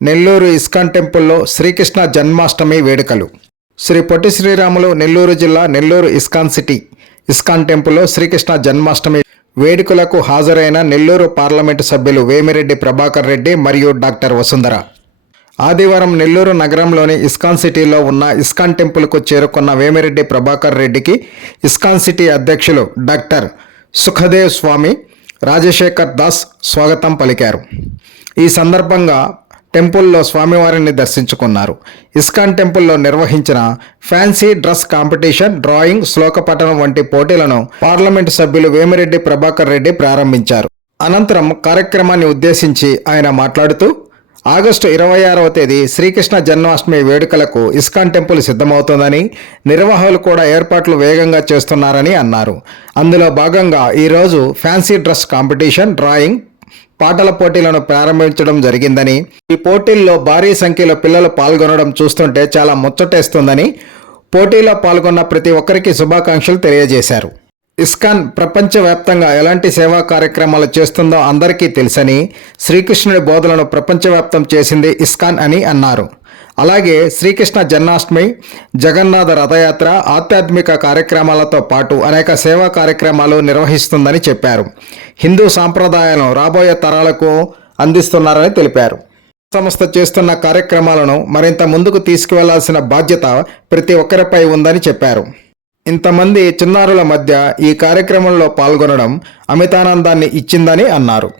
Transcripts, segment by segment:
Nellore ISKCON టెంపుల్లో శ్రీకృష్ణ జన్మాష్టమి వేడుకలు. శ్రీ పొట్టి శ్రీరాములు నెల్లూరు జిల్లా నెల్లూరు ఇస్కాన్ సిటీ ఇస్కాన్ టెంపుల్లో శ్రీకృష్ణ జన్మాష్టమి వేడుకలకు హాజరైన నెల్లూరు పార్లమెంటు సభ్యులు వేమిరెడ్డి ప్రభాకర్ రెడ్డి మరియు డాక్టర్ వసుంధర ఆదివారం నెల్లూరు నగరంలోని ఇస్కాన్ సిటీలో ఉన్న ఇస్కాన్ టెంపుల్కు చేరుకున్న వేమిరెడ్డి ప్రభాకర్ రెడ్డికి ఇస్కాన్ సిటీ అధ్యక్షులు డాక్టర్ సుఖదేవ్ స్వామి రాజశేఖర్ దాస్ స్వాగతం పలికారు. ఈ సందర్భంగా టెంపుల్లో స్వామివారిని దర్శించుకున్నారు. ఇస్కాన్ టెంపుల్లో నిర్వహించిన ఫ్యాన్సీ డ్రెస్ కాంపిటీషన్, డ్రాయింగ్, శ్లోక పఠనం వంటి పోటీలను పార్లమెంటు సభ్యులు వేమిరెడ్డి ప్రభాకర్ రెడ్డి ప్రారంభించారు. అనంతరం కార్యక్రమాన్ని ఉద్దేశించి ఆయన మాట్లాడుతూ, ఆగస్టు 26వ తేదీ శ్రీకృష్ణ జన్మాష్టమి వేడుకలకు ఇస్కాన్ టెంపుల్ సిద్ధమవుతోందని, నిర్వాహకులు కూడా ఏర్పాట్లు వేగంగా చేస్తున్నారని అన్నారు. అందులో భాగంగా ఈరోజు ఫ్యాన్సీ డ్రెస్ కాంపిటీషన్, డ్రాయింగ్, పాటల పోటీలను ప్రారంభించడం జరిగిందని, ఈ పోటీల్లో భారీ సంఖ్యలో పిల్లలు పాల్గొనడం చూస్తుంటే చాలా ముచ్చటేస్తుందని, పోటీలో పాల్గొన్న ప్రతి ఒక్కరికి శుభాకాంక్షలు తెలియజేశారు. ఇస్కాన్ ప్రపంచవ్యాప్తంగా ఎలాంటి సేవా కార్యక్రమాలు చేస్తుందో అందరికీ తెలుసని, శ్రీకృష్ణుడి బోధనలను ప్రపంచవ్యాప్తం చేసింది ఇస్కాన్ అని అన్నారు. అలాగే శ్రీకృష్ణ జన్మాష్టమి, జగన్నాథ రథయాత్ర, ఆధ్యాత్మిక కార్యక్రమాలతో పాటు అనేక సేవా కార్యక్రమాలు నిర్వహిస్తుందని చెప్పారు. హిందూ సాంప్రదాయాలను రాబోయే తరాలకు అందిస్తున్నారని తెలిపారు. సంస్థ చేస్తున్న కార్యక్రమాలను మరింత ముందుకు తీసుకువెళ్లాల్సిన బాధ్యత ప్రతి ఒక్కరిపై ఉందని చెప్పారు. ఇంతమంది చిన్నారుల మధ్య ఈ కార్యక్రమంలో పాల్గొనడం అమితానందాన్ని ఇచ్చిందని అన్నారు.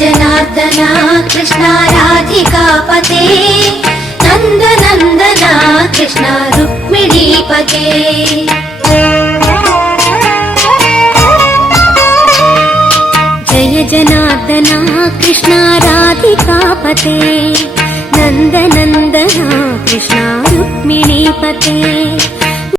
జనార్దన కృష్ణ రాధికాపతే, నందనందన కృష్ణ రుక్మిణీపతే. జయ జనార్దన కృష్ణ రాధికాపతే, నందనందన కృష్ణ రుక్మిణీపతే.